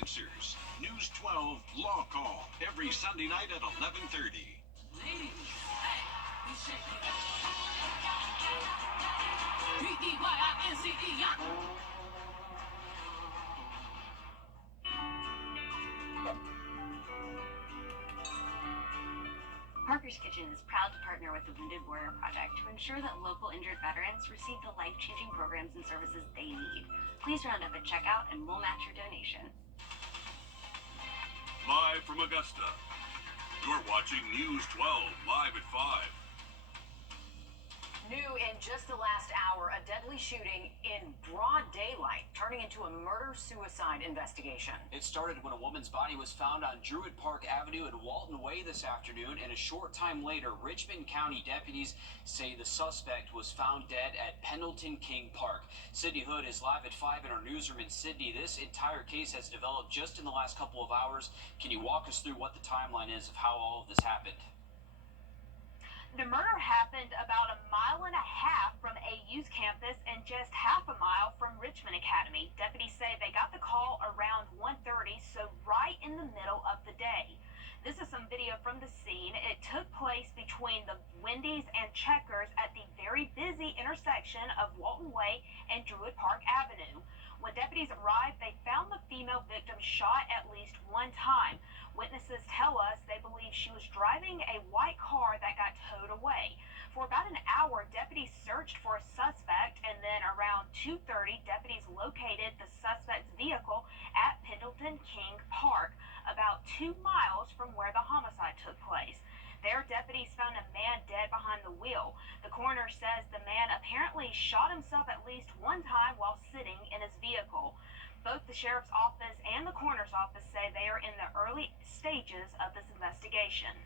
answers. News 12 Law Call every Sunday night at 11:30. Ladies, hey, you shake it. P-E-Y-I-N-C-E. Parker's Kitchen is proud to partner with the Wrdw Project to ensure that local injured veterans receive the life-changing programs and services they need. Please round up at checkout and we'll match your donation. Live from Augusta, you're watching News 12 live at 5. New in just the last hour, a deadly shooting in broad daylight, turning into a murder-suicide investigation. It started when a woman's body was found on Druid Park Avenue and Walton Way this afternoon, and a short time later, Richmond County deputies say the suspect was found dead at Pendleton King Park. Sydney Hood is live at 5 in our newsroom in Sydney. This entire case has developed just in the last couple of hours. Can you walk us through what the timeline is of how all of this happened? The murder happened about a mile and a half from AU's campus and just half a mile from Richmond Academy. Deputies say they got the call around 1:30, so right in the middle of the day. This is some video from the scene. It took place between the Wendy's and Checkers at the very busy intersection of Walton Way and Druid Park Avenue. When deputies arrived, they found the female victim shot at least one time. Witnesses tell us they believe she was driving a white car that got towed away. For about an hour, deputies searched for a suspect, and then around 2:30, deputies located the suspect's vehicle at Pendleton King Park, about 2 miles from where the homicide took place. There, deputies found a man dead behind the wheel. The coroner says the man apparently shot himself at least one time while sitting in his vehicle. Both the sheriff's office and the coroner's office say they are in the early stages of this investigation.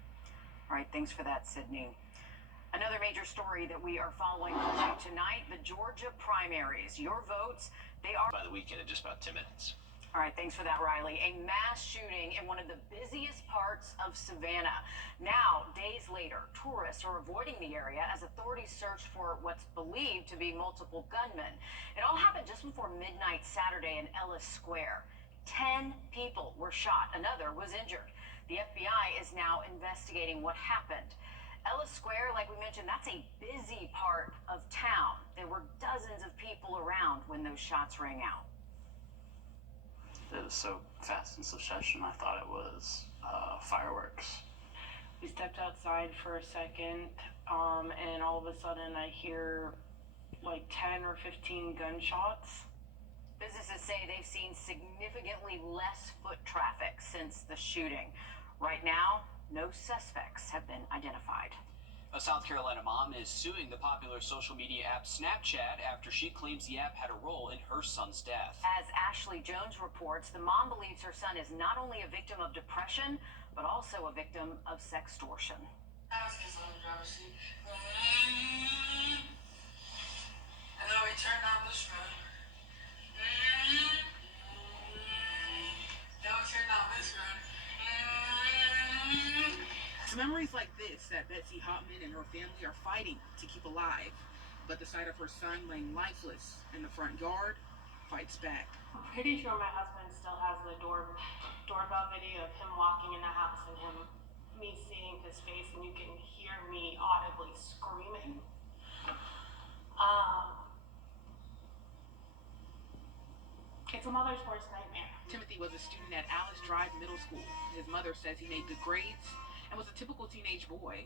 All right, thanks for that, Sydney. Another major story that we are following tonight, the Georgia primaries. Your votes, they are By the weekend in just about 10 minutes. All right, thanks for that, Riley. A mass shooting in one of the busiest parts of Savannah. Now, days later, tourists are avoiding the area as authorities search for what's believed to be multiple gunmen. It all happened just before midnight Saturday in Ellis Square. 10 people were shot. Another was injured. The FBI is now investigating what happened. Ellis Square, like we mentioned, that's a busy part of town. There were dozens of people around when those shots rang out. It was so fast in succession, I thought it was fireworks. We stepped outside for a second, and all of a sudden I hear like 10 or 15 gunshots. Businesses say they've seen significantly less foot traffic since the shooting. Right now, no suspects have been identified. A South Carolina mom is suing the popular social media app Snapchat after she claims the app had a role in her son's death. As Ashley Jones reports, the mom believes her son is not only a victim of depression, but also a victim of sextortion. I was just on the driver's seat. And then we turned down this road. Then we turned down this road. It's memories like this that Betsy Hopman and her family are fighting to keep alive. But the sight of her son laying lifeless in the front yard fights back. I'm pretty sure my husband still has the doorbell video of him walking in the house and me seeing his face, and you can hear me audibly screaming. It's a mother's worst nightmare. Timothy was a student at Alice Drive Middle School. His mother says he made good grades and was a typical teenage boy.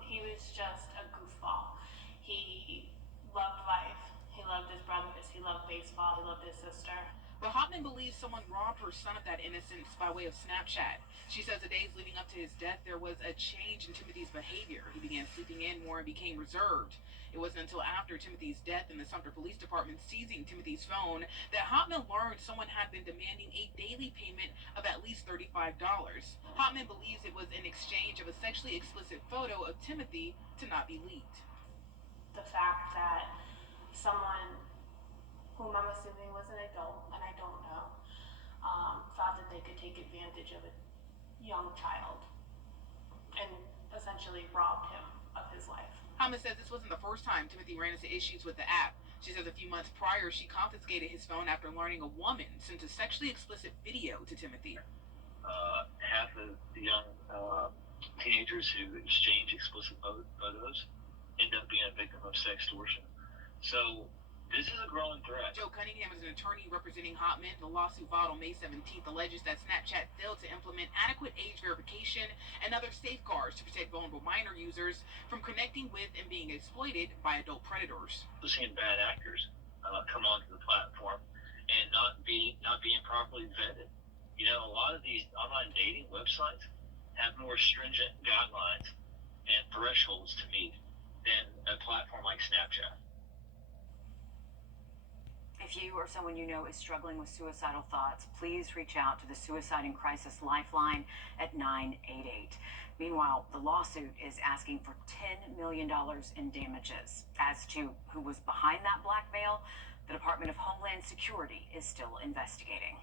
He was just a goofball. He loved life. He loved his brothers. He loved baseball. He loved his sister. But Hopman believes someone robbed her son of that innocence by way of Snapchat. She says the days leading up to his death, there was a change in Timothy's behavior. He began sleeping in more and became reserved. It wasn't until after Timothy's death and the Sumter Police Department seizing Timothy's phone that Hopman learned someone had been demanding a daily payment of at least $35. Hopman believes it was in exchange of a sexually explicit photo of Timothy to not be leaked. The fact that someone whom I'm assuming was an adult, and I don't know, thought that they could take advantage of a young child and essentially robbed him of his life. Hopman says this wasn't the first time Timothy ran into issues with the app. She says a few months prior, she confiscated his phone after learning a woman sent a sexually explicit video to Timothy. Half of the young teenagers who exchange explicit photos end up being a victim of sextortion. So this is a growing threat. Joe Cunningham is an attorney representing Hot Men. The lawsuit filed on May 17th alleges that Snapchat failed to implement adequate age verification and other safeguards to protect vulnerable minor users from connecting with and being exploited by adult predators. We're seeing bad actors come onto the platform and not being properly vetted. You know, a lot of these online dating websites have more stringent guidelines and thresholds to meet than a platform like Snapchat. If you or someone you know is struggling with suicidal thoughts, please reach out to the Suicide and Crisis Lifeline at 988. Meanwhile, the lawsuit is asking for $10 million in damages. As to who was behind that blackmail, the Department of Homeland Security is still investigating.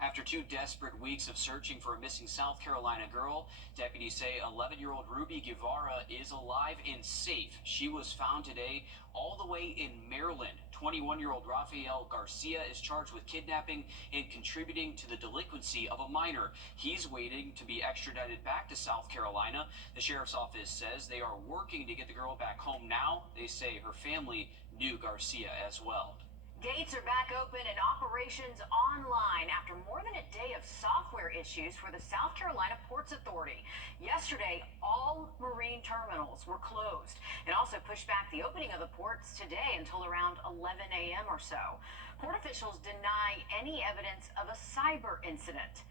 After 2 desperate weeks of searching for a missing South Carolina girl, deputies say 11-year-old Ruby Guevara is alive and safe. She was found today all the way in Maryland. 21-year-old Rafael Garcia is charged with kidnapping and contributing to the delinquency of a minor. He's waiting to be extradited back to South Carolina. The sheriff's office says they are working to get the girl back home now. They say her family knew Garcia as well. Gates are back open and operations online after more than a day of software issues for the South Carolina Ports Authority. Yesterday, all marine terminals were closed and also pushed back the opening of the ports today until around 11 a.m. or so. Port officials deny any evidence of a cyber incident.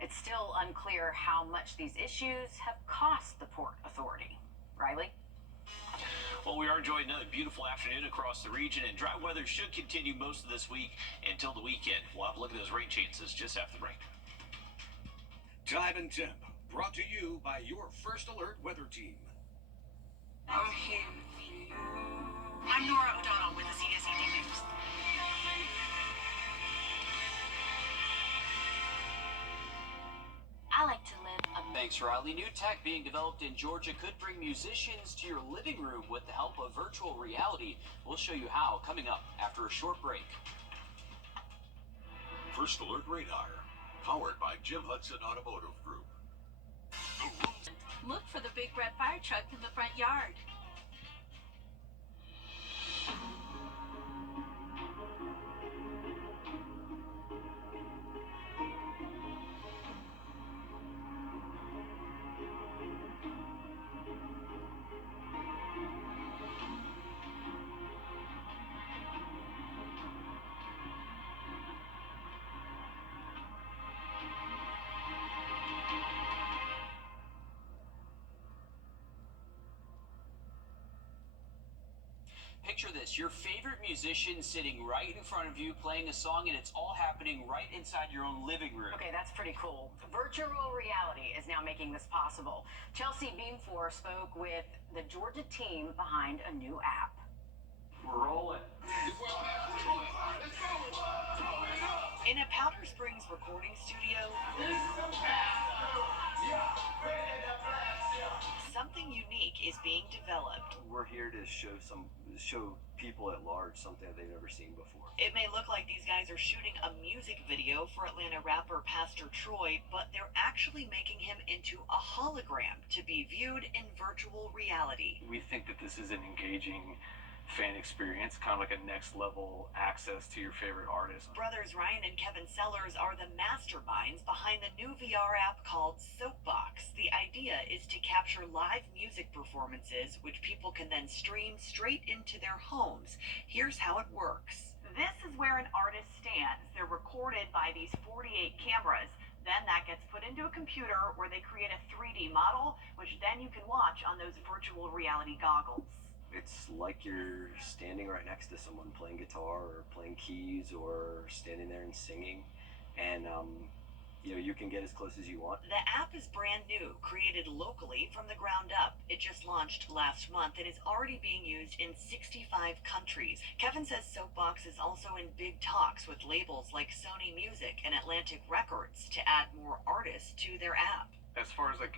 It's still unclear how much these issues have cost the Port Authority. Riley? Well, we are enjoying another beautiful afternoon across the region, and dry weather should continue most of this week until the weekend. We'll have a look at those rain chances just after the break. Time and Temp, brought to you by your First Alert weather team. I'm here for you. I'm Nora O'Donnell with the CSED News. I like to live a Thanks, Riley. New tech being developed in Georgia could bring musicians to your living room with the help of virtual reality. We'll show you how coming up after a short break. First Alert Radar, powered by Jim Hudson Automotive Group. Look for the big red fire truck in the front yard. Picture this, your favorite musician sitting right in front of you playing a song, and it's all happening right inside your own living room. Okay, that's pretty cool. Virtual reality is now making this possible. Chelsea Beamfor spoke with the Georgia team behind a new app. We're rolling. In a Powder Springs recording studio, something unique is being developed. We're here to show people at large something that they've never seen before. It may look like these guys are shooting a music video for Atlanta rapper Pastor Troy, but they're actually making him into a hologram to be viewed in virtual reality. We think that this is an engaging fan experience, kind of like a next level access to your favorite artist. Brothers Ryan and Kevin Sellers are the masterminds behind the new VR app called Soapbox. The idea is to capture live music performances, which people can then stream straight into their homes. Here's how it works. This is where an artist stands. They're recorded by these 48 cameras. Then that gets put into a computer where they create a 3D model, which then you can watch on those virtual reality goggles. It's like you're standing right next to someone playing guitar or playing keys or standing there and singing, and you can get as close as you want. The app is brand new, created locally from the ground up. It just launched last month and is already being used in 65 countries. Kevin says Soapbox is also in big talks with labels like Sony Music and Atlantic Records to add more artists to their app. As far as like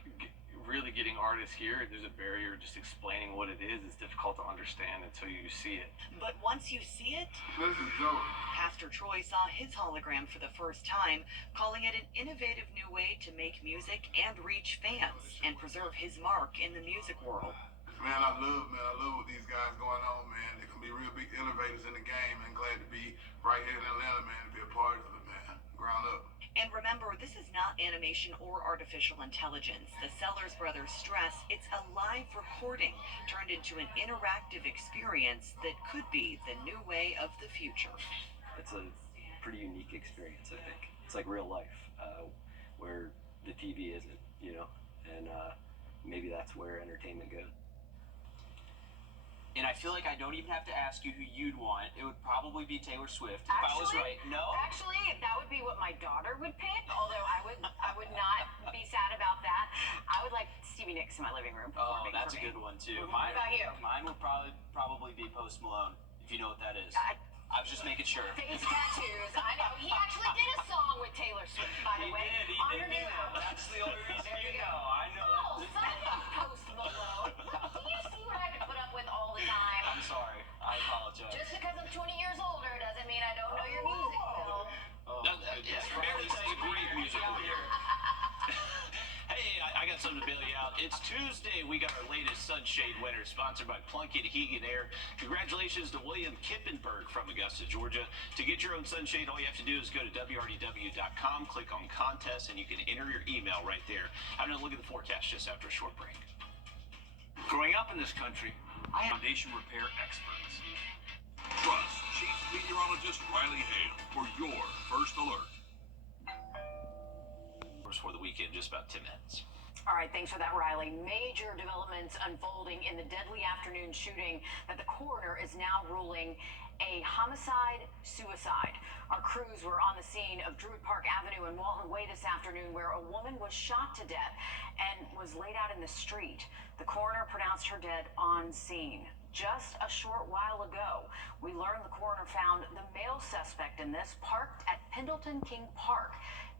really getting artists here, there's a barrier just explaining what it is. It's difficult to understand until you see it. But once you see it, This is dope. Pastor Troy saw his hologram for the first time, calling it an innovative new way to make music and reach fans and preserve his mark in the music world. Man, I love what these guys going on, man. They can be real big innovators in the game, and glad to be right here in Atlanta, man, to be a part of it, man. Ground up. And remember, this is not animation or artificial intelligence. The Sellers brothers stress it's a live recording turned into an interactive experience that could be the new way of the future. It's a pretty unique experience, I think. It's like real life, where the TV isn't, you know? And maybe that's where entertainment goes. And I feel like I don't even have to ask you who you'd want. It would probably be Taylor Swift. If I was right, no? Actually, that would be what my daughter would pick, although I would not be sad about that. I would like Stevie Nicks in my living room. Oh, that's a good one too. What about you? Mine would probably be Post Malone, if you know what that is. I was just making sure. Face tattoos. I know. He actually did a song with Taylor Swift, by the way. He did do that. That's the only reason you know. I know Oh, son of Post Malone. Do you see what I have to put up with all the time? I'm sorry. I apologize. Just because I'm 20 years older doesn't mean I don't know your music, Phil. Oh, No, Maryland's is a great musical year. Hey, I got something to bail you out. It's Tuesday. We got our latest sunshade winner, sponsored by Plunkett Heating Air. Congratulations to William Kippenberg from Augusta, Georgia. To get your own sunshade, all you have to do is go to wrdw.com, click on contest, and you can enter your email right there. I'm going to look at the forecast just after a short break. Growing up in this country, I am foundation repair experts. Trust Chief Meteorologist Riley Hale for your first alert. For the weekend, just about 10 minutes. All right, thanks for that, Riley. Major developments unfolding in the deadly afternoon shooting that the coroner is now ruling a homicide-suicide. Our crews were on the scene of Druid Park Avenue in Walton Way this afternoon, where a woman was shot to death and was laid out in the street. The coroner pronounced her dead on scene. Just a short while ago, we learned the coroner found the male suspect in this parked at Pendleton King Park,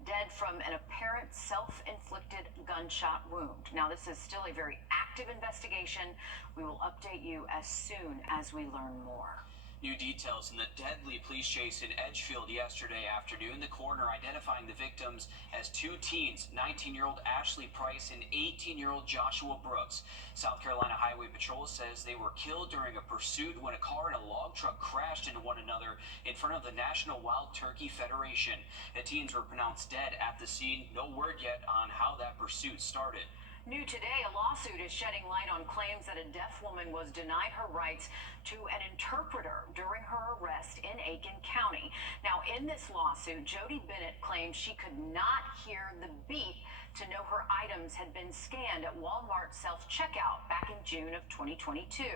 dead from an apparent self-inflicted gunshot wound. Now, this is still a very active investigation. We will update you as soon as we learn more. New details in the deadly police chase in Edgefield yesterday afternoon. The coroner identifying the victims as two teens, 19-year-old Ashley Price and 18-year-old Joshua Brooks. South Carolina Highway Patrol says they were killed during a pursuit when a car and a log truck crashed into one another in front of the National Wild Turkey Federation. The teens were pronounced dead at the scene. No word yet on how that pursuit started. New today, a lawsuit is shedding light on claims that a deaf woman was denied her rights to an interpreter during her arrest in Aiken County. Now, in this lawsuit, Jody Bennett claims she could not hear the beep to know her items had been scanned at Walmart self-checkout back in June of 2022.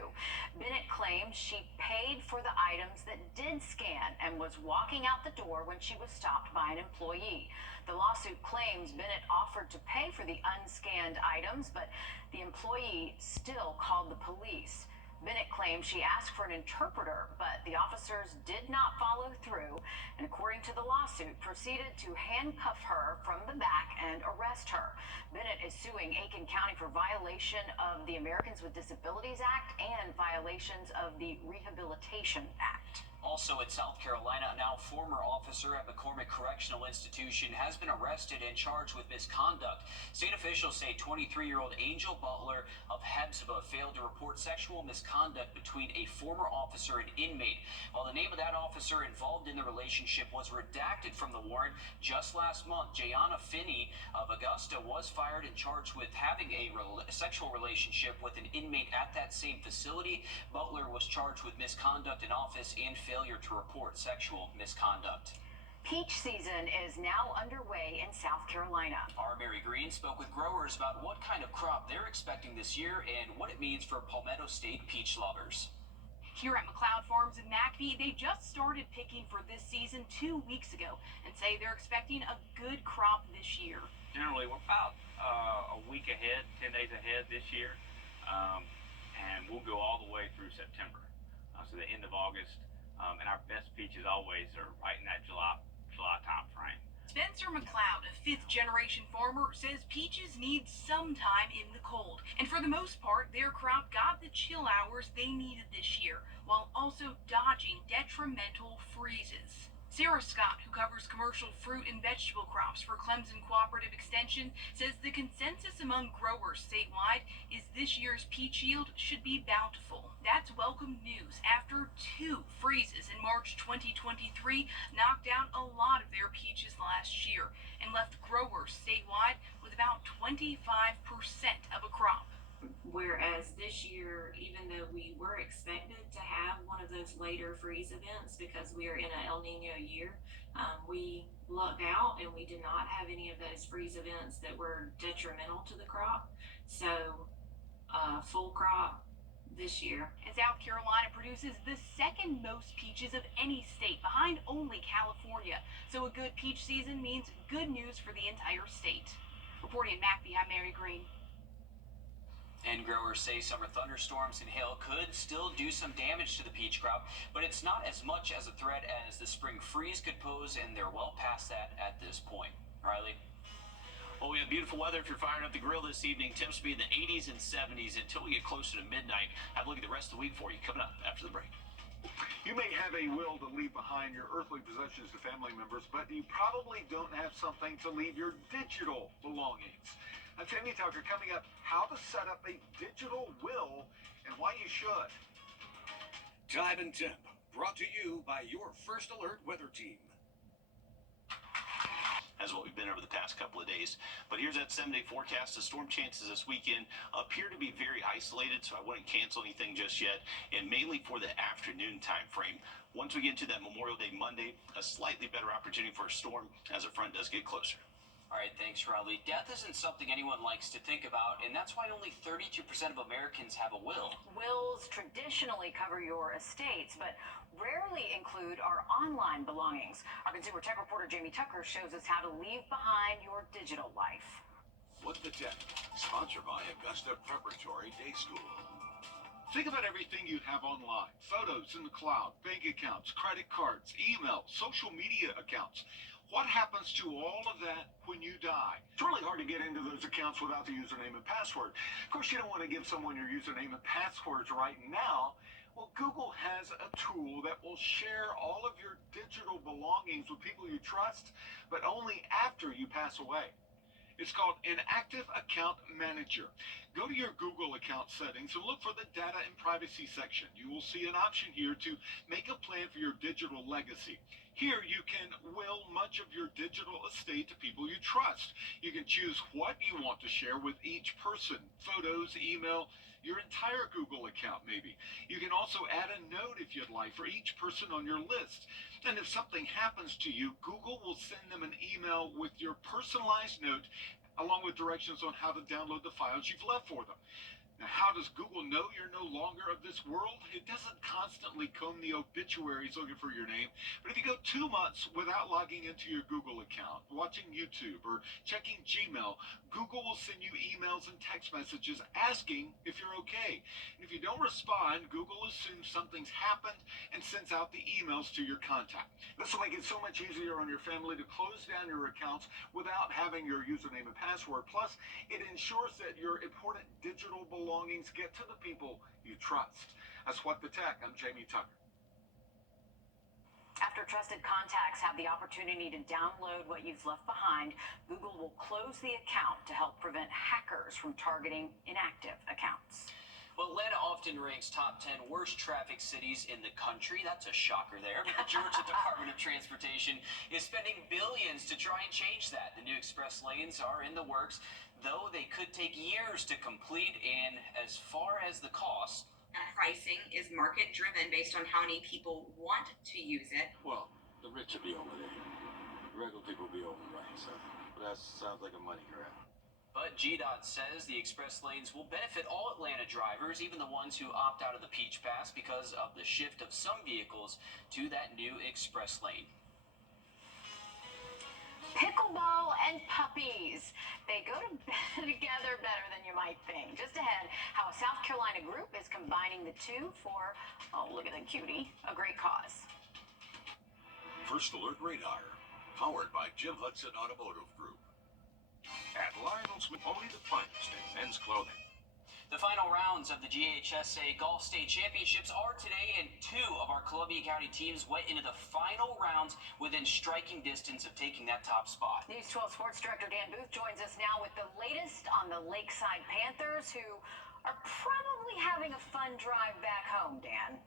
Bennett claims she paid for the items that did scan and was walking out the door when she was stopped by an employee. The lawsuit claims Bennett offered to pay for the unscanned items, but the employee still called the police. Bennett claims she asked for an interpreter, but the officers did not follow through, and according to the lawsuit, proceeded to handcuff her from the back and arrest her. Bennett is suing Aiken County for violation of the Americans with Disabilities Act and violations of the Rehabilitation Act. Also in South Carolina, a now former officer at McCormick Correctional Institution has been arrested and charged with misconduct. State officials say 23-year-old Angel Butler of Hephzibah failed to report sexual misconduct between a former officer and inmate. While the name of that officer involved in the relationship was redacted from the warrant, just last month, Jayana Finney of Augusta was fired and charged with having a sexual relationship with an inmate at that same facility. Butler was charged with misconduct in office and failure to report sexual misconduct. Peach season is now underway in South Carolina. Our Mary Green spoke with growers about what kind of crop they're expecting this year and what it means for Palmetto State peach lovers. Here at McLeod Farms in McBee, they just started picking for this season 2 weeks ago and say they're expecting a good crop this year. Generally, we're about a week ahead, 10 days ahead this year, and we'll go all the way through September, so the end of August. And our best peaches always are right in that July time frame. Spence Spencer McLeod, a fifth-generation farmer, says peaches need some time in the cold. And for the most part, their crop got the chill hours they needed this year, while also dodging detrimental freezes. Sarah Scott, who covers commercial fruit and vegetable crops for Clemson Cooperative Extension, says the consensus among growers statewide is this year's peach yield should be bountiful. That's welcome news after 2 freezes in March 2023 knocked out a lot of their peaches last year and left growers statewide with about 25% of a crop. Whereas this year, even though we were expected to have one of those later freeze events because we are in an El Nino year, we lucked out and we did not have any of those freeze events that were detrimental to the crop. So, full crop this year. And South Carolina produces the second most peaches of any state, behind only California. So a good peach season means good news for the entire state. Reporting in McBee, I'm Mary Green. And growers say summer thunderstorms and hail could still do some damage to the peach crop, but it's not as much as a threat as the spring freeze could pose, and they're well past that at this point. Riley? Well, we have beautiful weather if you're firing up the grill this evening. Temps will be in the 80s and 70s until we get closer to midnight. Have a look at the rest of the week for you coming up after the break. You may have a will to leave behind your earthly possessions to family members, but you probably don't have something to leave your digital belongings. I'm Jamie Tucker coming up, how to set up a digital will and why you should. Time and Temp, brought to you by your First Alert weather team. As what we've been over the past couple of days. But here's that 7-day forecast. The storm chances this weekend appear to be very isolated, so I wouldn't cancel anything just yet, and mainly for the afternoon time frame. Once we get into that Memorial Day Monday, a slightly better opportunity for a storm as the front does get closer. All right, thanks, Riley. Death isn't something anyone likes to think about, and that's why only 32% of Americans have a will. Wills traditionally cover your estates, but rarely include our online belongings. Our consumer tech reporter Jamie Tucker shows us how to leave behind your digital life. What the Tech, sponsored by Augusta Preparatory Day School. Think about everything you have online. Photos in the cloud, bank accounts, credit cards, email, social media accounts. What happens to all of that when you die? It's really hard to get into those accounts without the username and password. Of course, you don't want to give someone your username and passwords right now. Well, Google has a tool that will share all of your digital belongings with people you trust, but only after you pass away. It's called an Active Account Manager. Go to your Google account settings and look for the Data and Privacy section. You will see an option here to make a plan for your digital legacy. Here you can will much of your digital estate to people you trust. You can choose what you want to share with each person. Photos, email, your entire Google account maybe. You can also add a note if you'd like for each person on your list. And if something happens to you, Google will send them an email with your personalized note along with directions on how to download the files you've left for them. Now, how does Google know you're no longer of this world? It doesn't constantly comb the obituaries looking for your name, but if you go 2 months without logging into your Google account, watching YouTube, or checking Gmail, Google will send you emails and text messages asking if you're okay. And if you don't respond, Google assumes something's happened and sends out the emails to your contact. This will make it so much easier on your family to close down your accounts without having your username and password. Plus, it ensures that your important digital belongings get to the people you trust. That's What the Tech. I'm Jamie Tucker. After trusted contacts have the opportunity to download what you've left behind, Google will close the account to help prevent hackers from targeting inactive accounts. Well, Atlanta often ranks top 10 worst traffic cities in the country. That's a shocker there. But the Georgia Department of Transportation is spending billions to try and change that. The new express lanes are in the works, though they could take years to complete. And as far as the cost, pricing is market driven based on how many people want to use it. Well, the rich will be over there. Regular people will be over right, so that sounds like a money grab. but GDOT says the express lanes will benefit all Atlanta drivers, even the ones who opt out of the Peach Pass because of the shift of some vehicles to that new express lane. Pickleball and puppies. They go together better than you might think. Just ahead, how a South Carolina group is combining the two for, oh, look at the cutie, a great cause. First Alert Radar. Powered by Jim Hudson Automotive Group. At Lionel Smith, only the finest in men's clothing. The final rounds of the GHSA Golf State Championships are today, and 2 of our Columbia County teams went into the final rounds within striking distance of taking that top spot. News 12 Sports Director Dan Booth joins us now with the latest on the Lakeside Panthers, who are probably having a fun drive back home, Dan.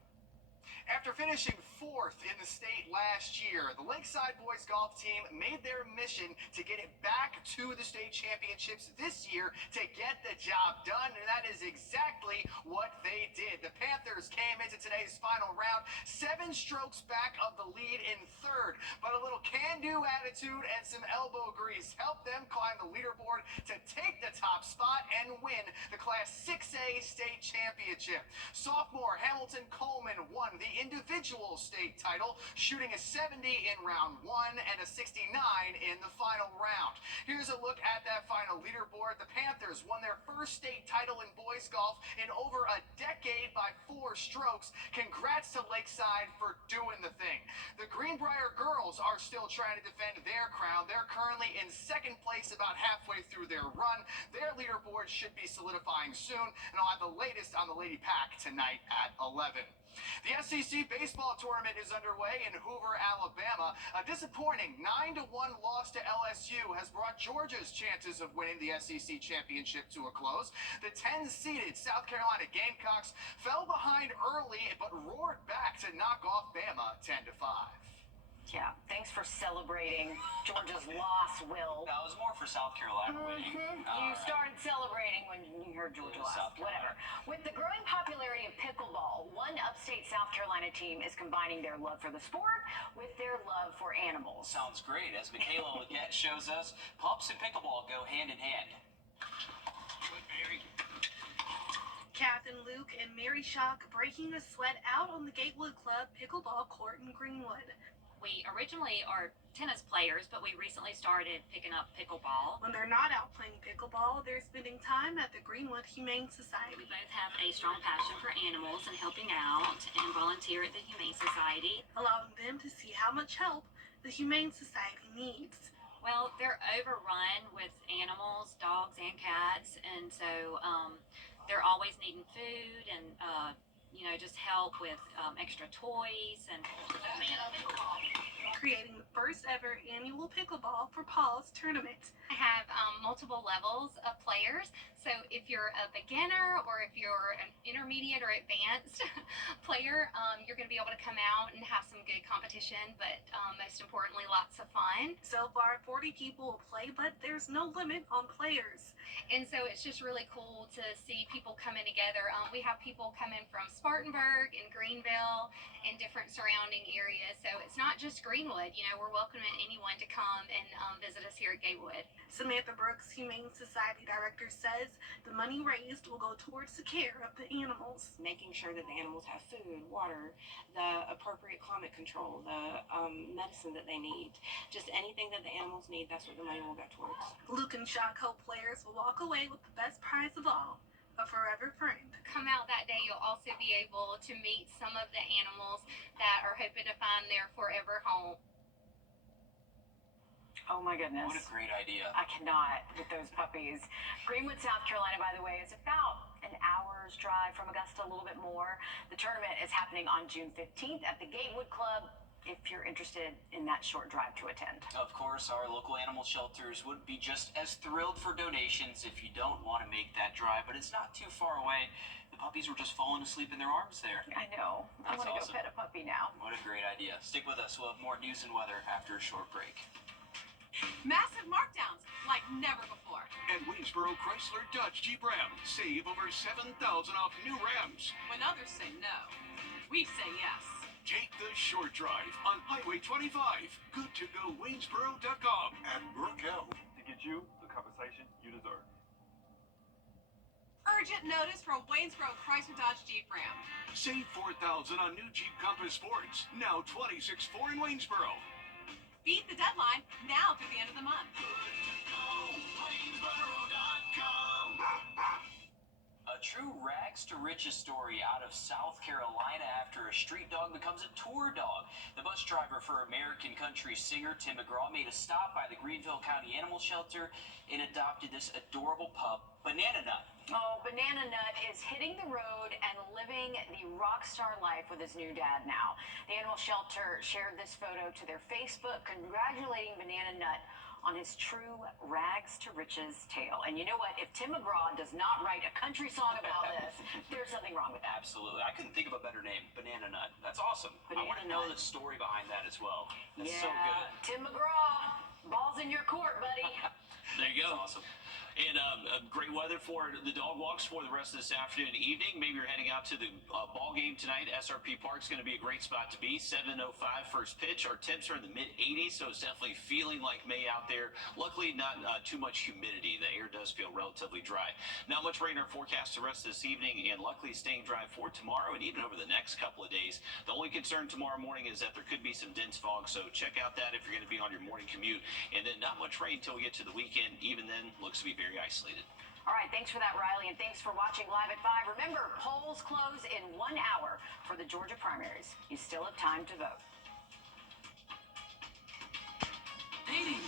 After finishing 4th in the state last year, the Lakeside boys golf team made their mission to get it back to the state championships this year to get the job done, and that is exactly what they did. The Panthers came into today's final round 7 strokes back of the lead in 3rd, but a little can-do attitude and some elbow grease helped them climb the leaderboard to take the top spot and win the Class 6A state championship. Sophomore Hamilton Coleman won the individual state title, shooting a 70 in round 1 and a 69 in the final round. Here's a look at that final leaderboard. The Panthers won their first state title in boys golf in over a decade by 4 strokes. Congrats to Lakeside for doing the thing. The Greenbrier girls are still trying to defend their crown. They're currently in 2nd place, about halfway through their run. Their leaderboard should be solidifying soon, and I'll have the latest on the Lady Pack tonight at 11. The SEC baseball tournament is underway in Hoover, Alabama. A disappointing 9-1 loss to LSU has brought Georgia's chances of winning the SEC championship to a close. The 10-seeded South Carolina Gamecocks fell behind early but roared back to knock off Bama 10-5. Yeah, thanks for celebrating Georgia's loss, Will. That was more for South Carolina winning. You started celebrating when you heard Georgia lost. Whatever. With the growing popularity of pickleball, one upstate South Carolina team is combining their love for the sport with their love for animals. Sounds great. As Michaela Leggett shows us, pups and pickleball go hand in hand. Captain Luke and Mary Shock breaking a sweat out on the Gatewood Club pickleball court in Greenwood. We originally are tennis players, but we recently started picking up pickleball. When they're not out playing pickleball, they're spending time at the Greenwood Humane Society. We both have a strong passion for animals and helping out and volunteer at the Humane Society, allowing them to see how much help the Humane Society needs. Well, they're overrun with animals, dogs and cats, and so they're always needing food and just help with extra toys and creating the first ever annual pickleball for Paul's tournament. I have multiple levels of players, so if you're a beginner or if you're an intermediate or advanced player, you're going to be able to come out and have some good competition, but most importantly, lots of fun. So far, 40 people will play, but there's no limit on players. And so it's just really cool to see people coming together. We have people coming from Spartanburg and Greenville and different surrounding areas. So it's not just Greenwood. We're welcoming anyone to come and visit us here at Gatewood. Samantha Brooks, Humane Society Director, says the money raised will go towards the care of the animals. Making sure that the animals have food, water, the appropriate climate control, the medicine that they need. Just anything that the animals need, that's what the money will go towards. Luke and Shock hope players will walk away with the best prize of all, a forever friend. Come out that day, you'll also be able to meet some of the animals that are hoping to find their forever home. Oh my goodness. What a great idea. I cannot with those puppies. Greenwood, South Carolina, by the way, is about an hour's drive from Augusta, a little bit more. The tournament is happening on June 15th at the Gatewood Club, if you're interested in that short drive to attend. Of course, our local animal shelters would be just as thrilled for donations if you don't want to make that drive, but it's not too far away. The puppies were just falling asleep in their arms there. I know. I want to go pet a puppy now. What a great idea. Stick with us. We'll have more news and weather after a short break. Massive markdowns like never before. At Waynesboro Chrysler Dodge Jeep Ram, save over $7,000 off new Rams. When others say no, we say yes. Take the short drive on Highway 25. Good to go Waynesboro.com. And Burkell. To get you the compensation you deserve. Urgent notice from Waynesboro Chrysler Dodge Jeep Ram. Save $4,000 on new Jeep Compass Sports. Now $26,400 in Waynesboro. Beat the deadline now through the end of the month. Good to go Waynesboro.com. A true rags to riches story out of South Carolina after a street dog becomes a tour dog. The bus driver for American country singer Tim McGraw made a stop by the Greenville County Animal Shelter and adopted this adorable pup, Banana Nut. Oh, Banana Nut is hitting the road and living the rock star life with his new dad now. The animal shelter shared this photo to their Facebook, congratulating Banana Nut on his true rags to riches tale. And you know what? If Tim McGraw does not write a country song about this, there's something wrong with that. Absolutely. I couldn't think of a better name. Banana Nut. That's awesome. I want to know the story behind that as well. That's so good. Tim McGraw, ball's in your court, buddy. There you go. That's awesome. And great weather for the dog walks for the rest of this afternoon and evening. Maybe you're heading out to the ball game tonight. SRP Park's going to be a great spot to be. 7:05 first pitch. Our temps are in the mid-80s, so it's definitely feeling like May out there. Luckily, not too much humidity. The air does feel relatively dry. Not much rain in our forecast the rest of this evening, and luckily staying dry for tomorrow and even over the next couple of days. The only concern tomorrow morning is that there could be some dense fog, so check out that if you're going to be on your morning commute. And then not much rain until we get to the weekend. Even then, looks to be very isolated. All right, thanks for that, Riley, and thanks for watching Live at 5. Remember, polls close in 1 hour for the Georgia primaries. You still have time to vote. Dating.